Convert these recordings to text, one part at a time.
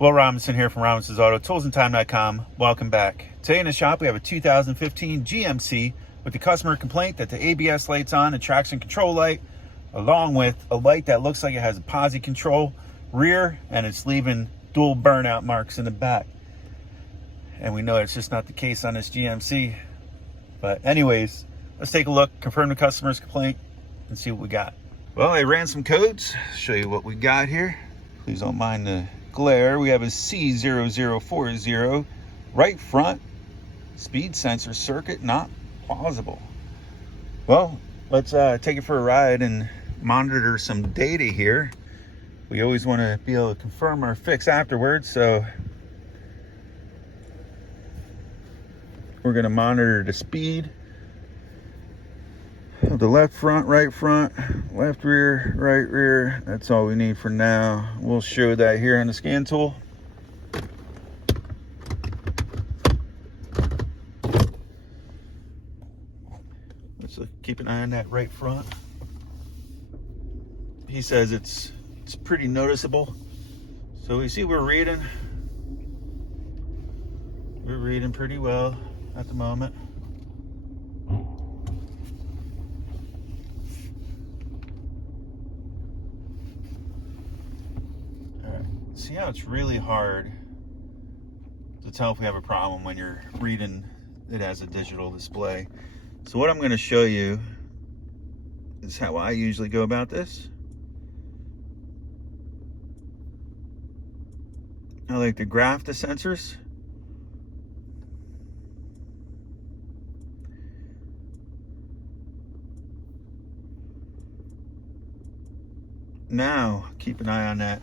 Will Robinson here from Robinson's Auto Tools and Time.com. Welcome back. Today in the shop we have a 2015 GMC with the customer complaint that the ABS light's on, the traction control light, along with a light that looks like it has a posi control rear and it's leaving dual burnout marks in the back. And we know it's just not the case on this GMC. But anyways, let's take a look, confirm the customer's complaint, and see what we got. Well, I ran some codes, show you what we got here. Please don't mind the glare. We have a C0040 right front speed sensor circuit not plausible. Well, let's take it for a ride and monitor some data here. We always want to be able to confirm our fix afterwards, so we're going to monitor the speed of the left front, right front, left rear, right rear. That's all we need for now. We'll show that here on the scan tool. Let's keep an eye on that right front. He says it's pretty noticeable. So we see we're reading pretty well at the moment. See how it's really hard to tell if we have a problem when you're reading it as a digital display. So what I'm going to show you is how I usually go about this. I like to graph the sensors. Now keep an eye on that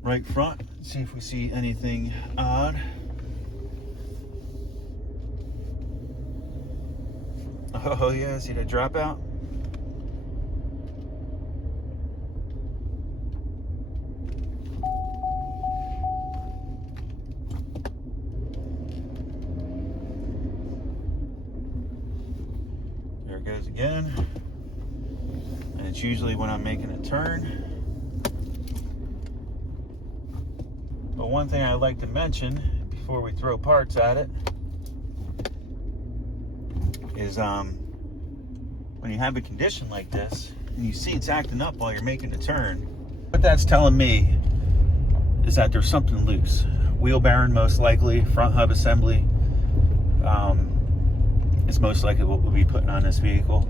right front, see if we see anything odd. Oh yeah, see that dropout? There it goes again. And it's usually when I'm making a turn. But one thing I'd like to mention before we throw parts at it is when you have a condition like this and you see it's acting up while you're making a turn, what that's telling me is that there's something loose. Wheel bearing most likely, front hub assembly is most likely what we'll be putting on this vehicle.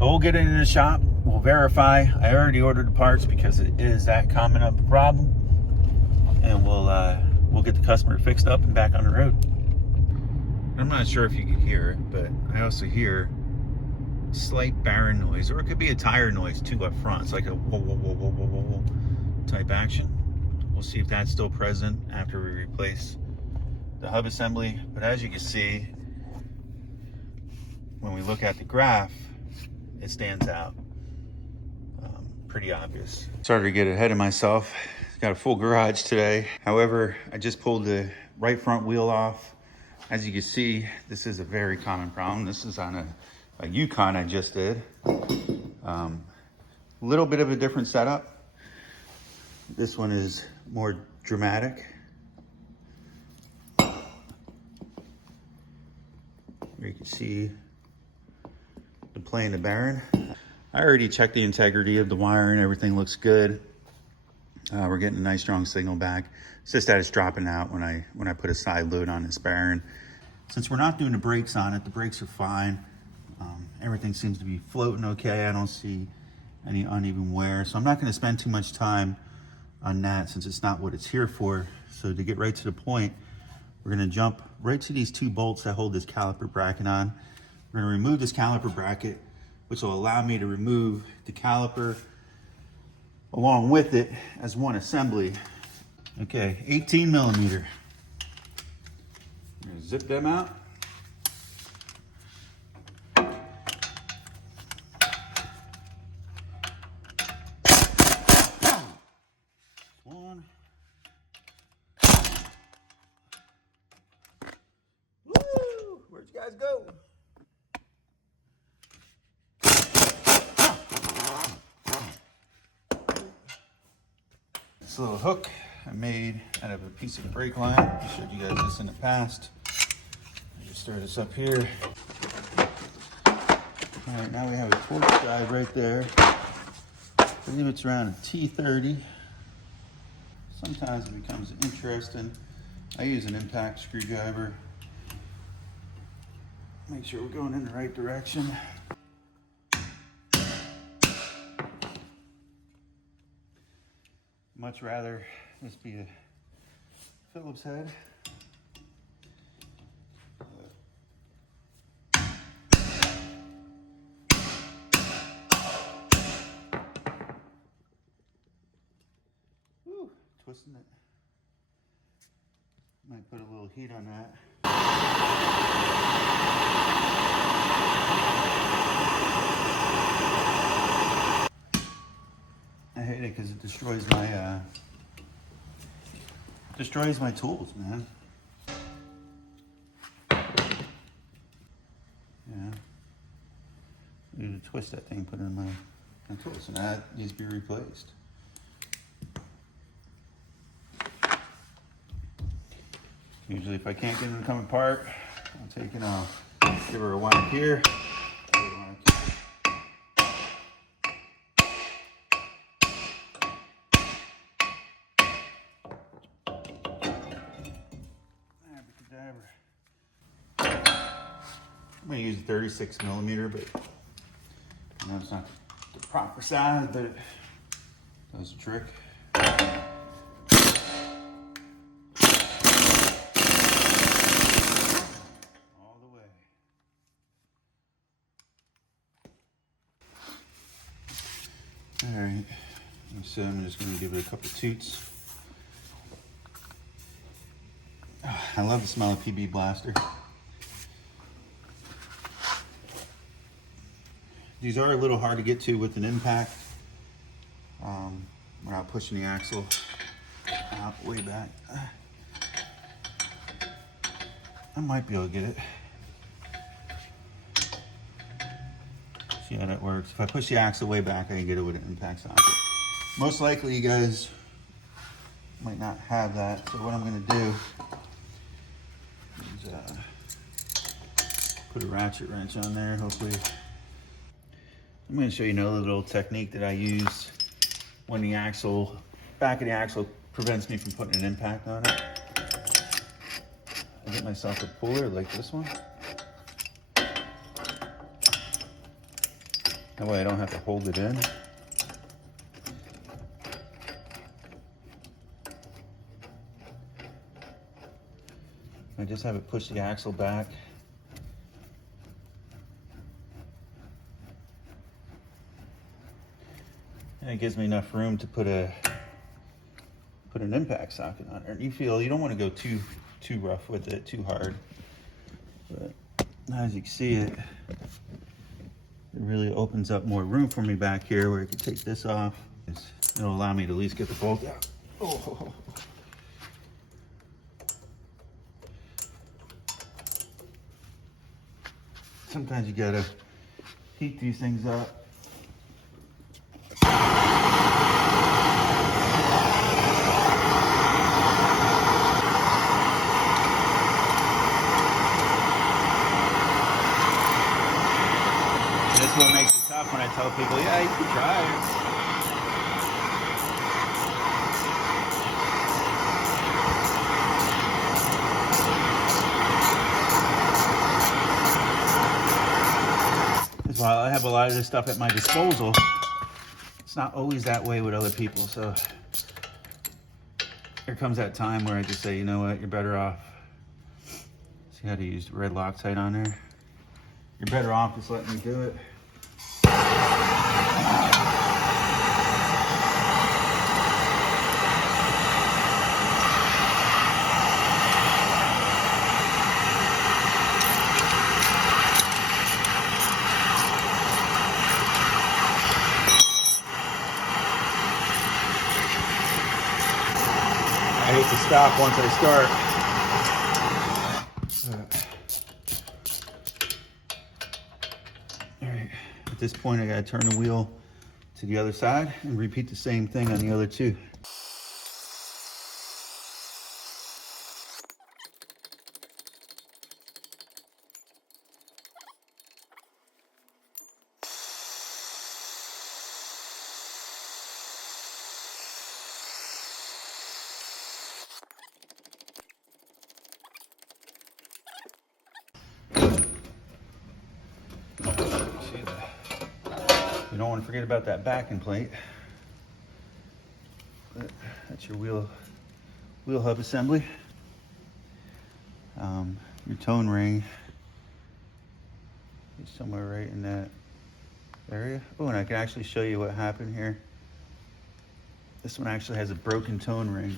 But we'll get it in the shop, we'll verify. I already ordered the parts because it is that common of a problem. And we'll get the customer fixed up and back on the road. I'm not sure if you can hear it, but I also hear a slight bearing noise, or it could be a tire noise too up front. It's like a whoa, whoa, whoa, whoa, whoa, whoa, whoa type action. We'll see if that's still present after we replace the hub assembly. But as you can see, when we look at the graph, it stands out. Pretty obvious. Sorry to get ahead of myself. Got a full garage today. However, I just pulled the right front wheel off. As you can see, this is a very common problem. This is on a Yukon I just did. Little bit of a different setup. This one is more dramatic. Where you can see the plane, the bearing. I already checked the integrity of the wiring. Everything looks good. We're getting a nice strong signal back. It's just that it's dropping out when I put a side load on this bearing. Since we're not doing the brakes on it, the brakes are fine. Everything seems to be floating okay. I don't see any uneven wear. So I'm not going to spend too much time on that since it's not what it's here for. So to get right to the point, we're going to jump right to these two bolts that hold this caliper bracket on. We're going to remove this caliper bracket, which will allow me to remove the caliper along with it as one assembly. Okay, 18 millimeter. I'm gonna zip them out. One. Woo! Where'd you guys go? This little hook I made out of a piece of brake line. I showed you guys this in the past. I just stir this up here. All right, now we have a torque guide right there. I believe it's around a T30. Sometimes it becomes interesting. I use an impact screwdriver. Make sure we're going in the right direction. Much rather this be a Phillips head. Whew, twisting it. Might put a little heat on that. I hate it because it destroys my tools, man. Yeah. I need to twist that thing, put it in my tools, and that needs to be replaced. Usually if I can't get them to come apart, I'll take it off. Give her a whack here. I'm going to use 36 millimeter, but I know it's not the proper size, but it does the trick. All the way. All right, so I'm just going to give it a couple toots. I love the smell of PB Blaster. These are a little hard to get to with an impact without pushing the axle out way back. I might be able to get it. See how that works. If I push the axle way back, I can get it with an impact socket. Most likely you guys might not have that, so what I'm going to do is put a ratchet wrench on there, hopefully. I'm going to show you another little technique that I use when the axle, back of the axle prevents me from putting an impact on it. I get myself a puller like this one. That way I don't have to hold it in. I just have it push the axle back. And it gives me enough room to put an impact socket on there. You don't want to go too rough with it, too hard. But as you can see, it really opens up more room for me back here where I can take this off. It'll allow me to at least get the bolt out. Oh. Sometimes you gotta heat these things up. That's what makes it tough when I tell people, yeah, you can try it. While I have a lot of this stuff at my disposal, it's not always that way with other people. So there comes that time where I just say, you know what, you're better off. See how to use the red Loctite on there? You're better off just letting me do it. I hate to stop once I start. All right, at this point I gotta turn the wheel to the other side and repeat the same thing on the other two. don't want to forget about that backing plate. That's your wheel hub assembly. Your tone ring is somewhere right in that area. Oh, and I can actually show you what happened here. This one actually has a broken tone ring.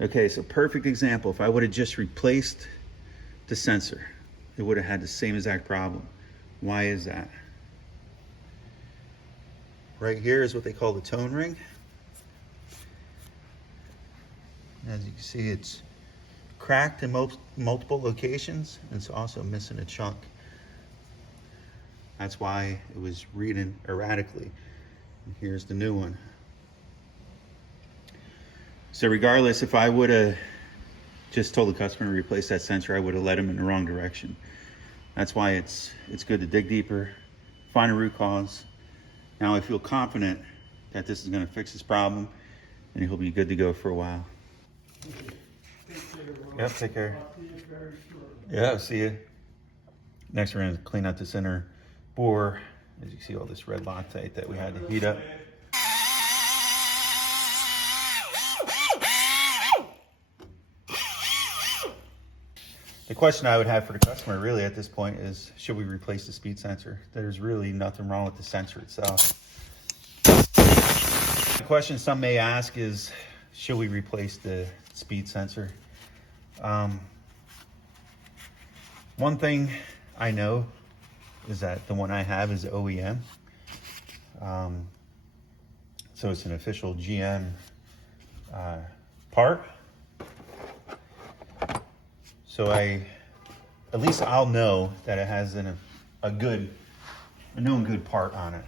Okay, so perfect example. If I would have just replaced the sensor, it would have had the same exact problem. Why is that? Right here is what they call the tone ring. As you can see, it's cracked in multiple locations, and it's also missing a chunk. That's why it was reading erratically. And here's the new one. So regardless, if I would have just told the customer to replace that sensor, I would have led them in the wrong direction. That's why it's good to dig deeper, find a root cause. Now I feel confident that this is going to fix this problem, and he'll be good to go for a while. Yep, take care. Yeah, see you. Next, we're going to clean out this inner bore. As you can see, all this red Loctite that we had to heat up. The question I would have for the customer really at this point is, should we replace the speed sensor? There's really nothing wrong with the sensor itself. The question some may ask is, should we replace the speed sensor? One thing I know is that the one I have is OEM. So it's an official GM part. So at least I'll know that it has a known good part on it.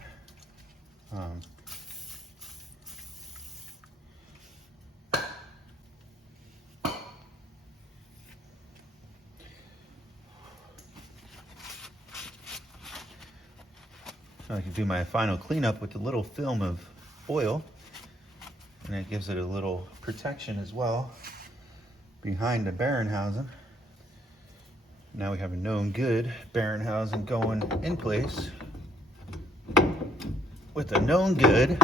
So I can do my final cleanup with a little film of oil, and it gives it a little protection as well behind the bearing housing. Now we have a known good bearing housing going in place with a known good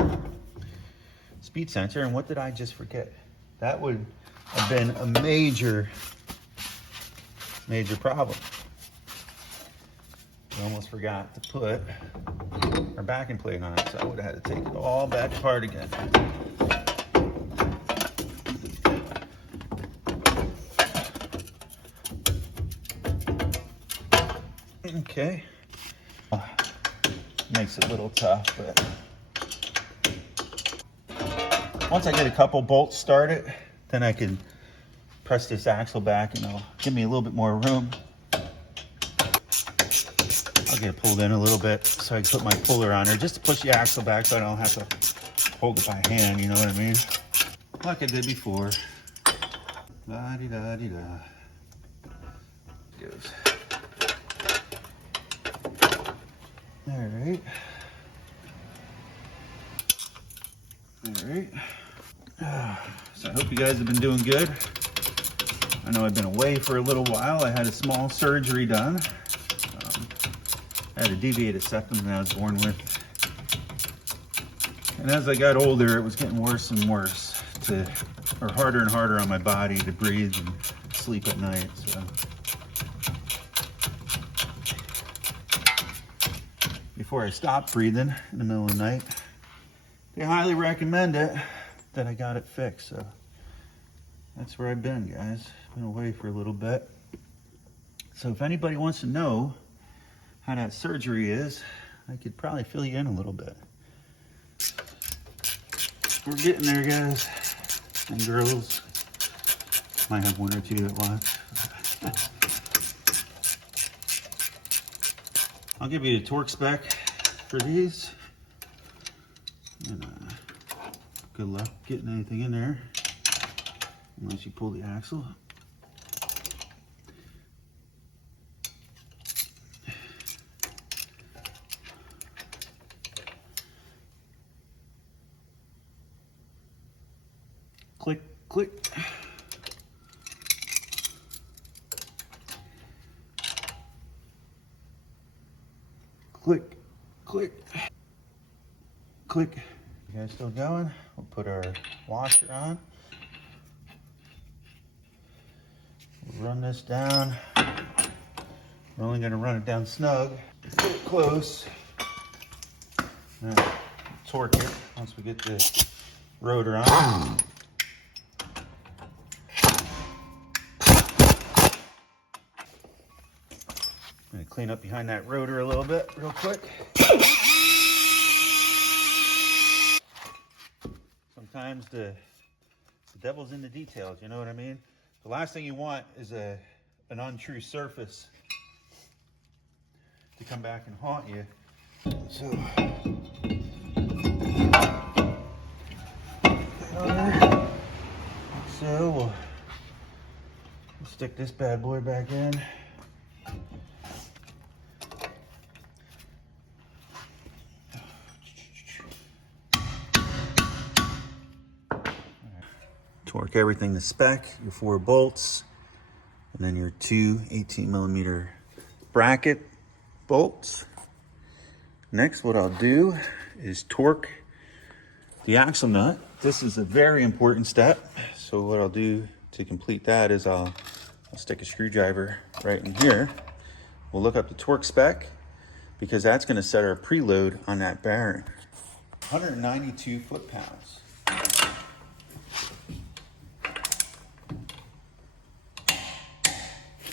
speed sensor. And what did I just forget? That would have been a major problem. We almost forgot to put our backing plate on it, so I would have had to take it all back apart again. Okay, makes it a little tough, but once I get a couple bolts started, then I can press this axle back and it'll give me a little bit more room. I'll get it pulled in a little bit so I can put my puller on there just to push the axle back so I don't have to hold it by hand, you know what I mean? Like I did before. La-di-da-di-da. Goes. All right. So I hope you guys have been doing good. I know I've been away for a little while. I had a small surgery done. I had a deviated septum that I was born with. And as I got older, it was getting worse and worse, or harder and harder on my body to breathe and sleep at night. So before I stopped breathing in the middle of the night, they highly recommend it that I got it fixed. So that's where I've been, guys. Been away for a little bit. So if anybody wants to know how that surgery is, I could probably fill you in a little bit. We're getting there, guys and girls. Might have one or two that watch. I'll give you a torque spec for these. And good luck getting anything in there, unless you pull the axle. Click, click. Click, click. click. You guys still going? We'll put our washer on. We'll run this down. We're only gonna run it down snug. Get it close. And torque it once we get the rotor on. I'm gonna clean up behind that rotor a little bit real quick. Sometimes the devil's in the details, you know what I mean? The last thing you want is an untrue surface to come back and haunt you. So we'll stick this bad boy back in. Torque everything to spec, your 4 bolts, and then your 2 18mm bracket bolts. Next, what I'll do is torque the axle nut. This is a very important step. So what I'll do to complete that is I'll stick a screwdriver right in here. We'll look up the torque spec because that's going to set our preload on that bearing. 192 foot-pounds.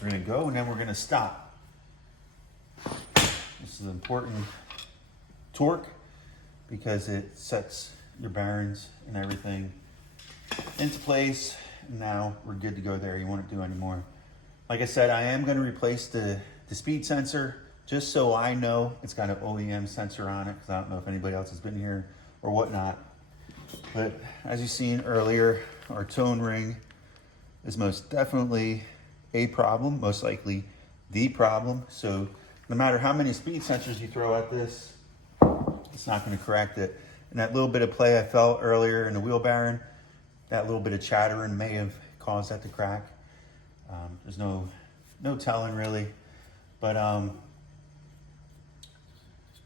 We're going to go and then we're going to stop. This is important torque because it sets your bearings and everything into place. Now we're good to go there. You won't do any more. Like I said, I am going to replace the speed sensor just so I know it's got an OEM sensor on it, because I don't know if anybody else has been here or whatnot. But as you've seen earlier, our tone ring is most definitely a problem, most likely the problem. So no matter how many speed sensors you throw at this, it's not going to correct it. And that little bit of play I felt earlier in the wheel bearing, that little bit of chattering may have caused that to crack. There's no telling really, but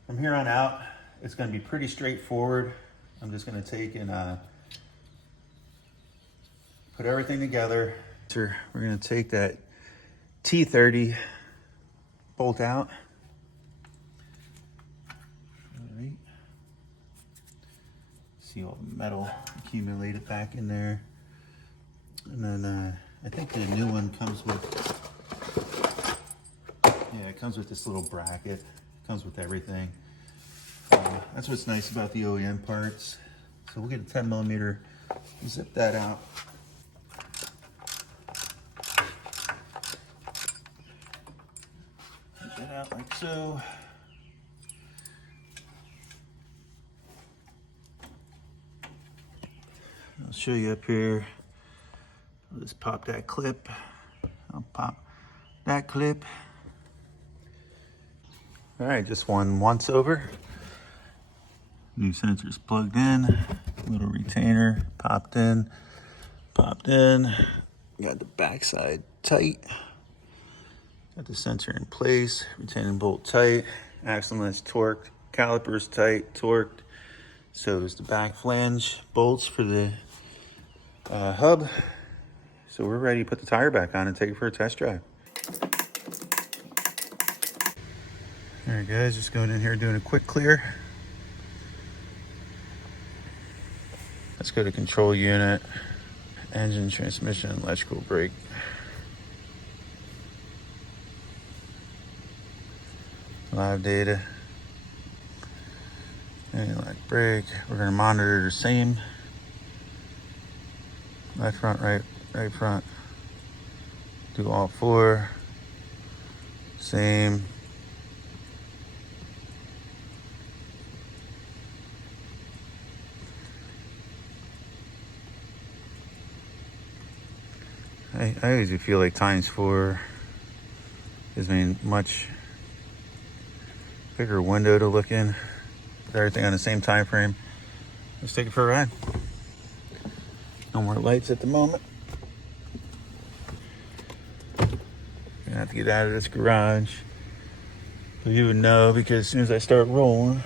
from here on out, it's going to be pretty straightforward. I'm just going to take and put everything together. We're going to take that T30 bolt out. All right. See all the metal accumulated back in there. And then I think the new one comes with, yeah, it comes with this little bracket. It comes with everything. That's what's nice about the OEM parts. So we'll get a 10mm, zip that out. Take that out like so. I'll show you up here. I'll just pop that clip. I'll pop that clip. All right, just one once over. New sensors plugged in. Little retainer popped in. Got the backside tight. Got the sensor in place. Retaining bolt tight. Axle nut's torqued. Calipers tight, torqued. So is the back flange bolts for the hub. So we're ready to put the tire back on and take it for a test drive. All right guys, just going in here doing a quick clear. Let's go to control unit, engine, transmission, electrical brake. Live data. Anti-lock brake. We're gonna monitor the same. Left front, right front. Do all 4. Same. I always feel like ×4 gives me a much bigger window to look in. Put everything on the same time frame. Let's take it for a ride. No more lights at the moment. Gonna have to get out of this garage. But you would know because as soon as I start rolling,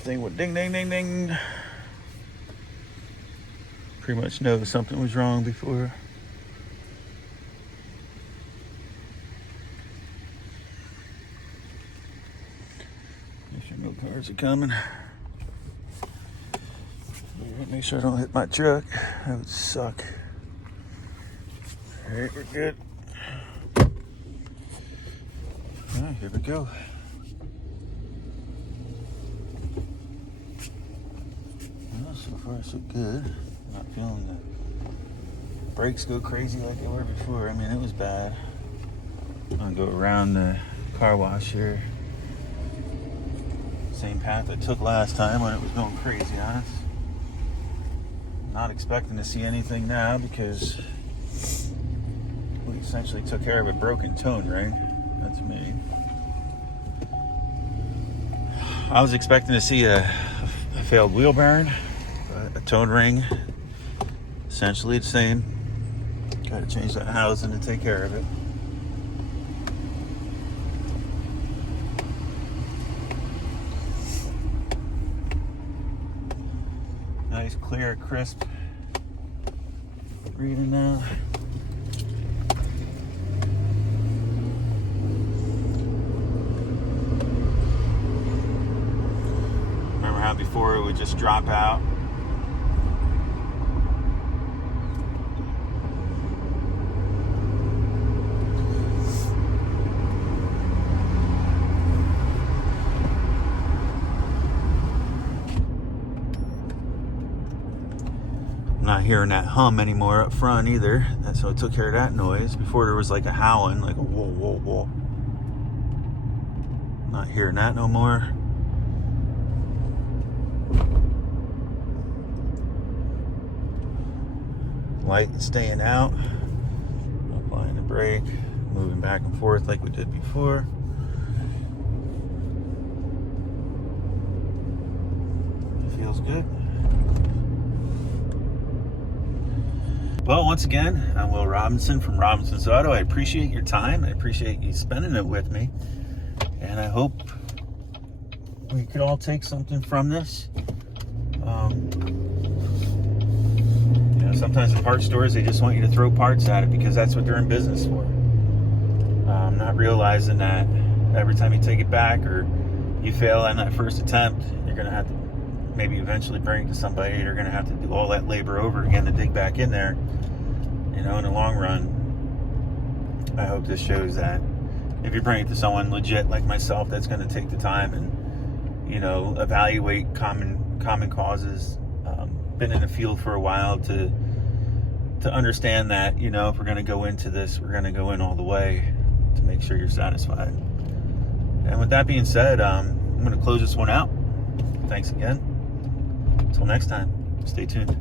thing went ding, ding, ding, ding. Pretty much know something was wrong before. Make sure no cars are coming. Make sure I don't hit my truck. That would suck. All right, we're good. All right, here we go. Well, so far so good. Not feeling the brakes go crazy like they were before. I mean, it was bad. I'm gonna go around the car wash here. Same path I took last time when it was going crazy on us. Not expecting to see anything now because we essentially took care of a broken tone ring. That's me. I was expecting to see a failed wheel bearing, but a tone ring, essentially the same. Got to change that housing to take care of it. Nice, clear, crisp reading now. Remember how before it would just drop out? Not hearing that hum anymore up front either. That's how I took care of that noise. Before there was like a howling, like a whoa, whoa, whoa. Not hearing that no more. Light staying out. Applying the brake. Moving back and forth like we did before. It feels good. Well, once again, I'm Will Robinson from Robinson's Auto. I appreciate your time. I appreciate you spending it with me. And I hope we could all take something from this. You know, sometimes the parts stores, they just want you to throw parts at it because that's what they're in business for. Not realizing that every time you take it back or you fail on that first attempt, you're going to have to maybe eventually bring it to somebody. You're going to have to do all that labor over again to dig back in there. You know, in the long run, I hope this shows that if you bring it to someone legit like myself, that's going to take the time and, you know, evaluate common causes. Been in the field for a while to understand that, you know, if we're going to go into this, we're going to go in all the way to make sure you're satisfied. And with that being said, I'm going to close this one out. Thanks again. Until next time, stay tuned.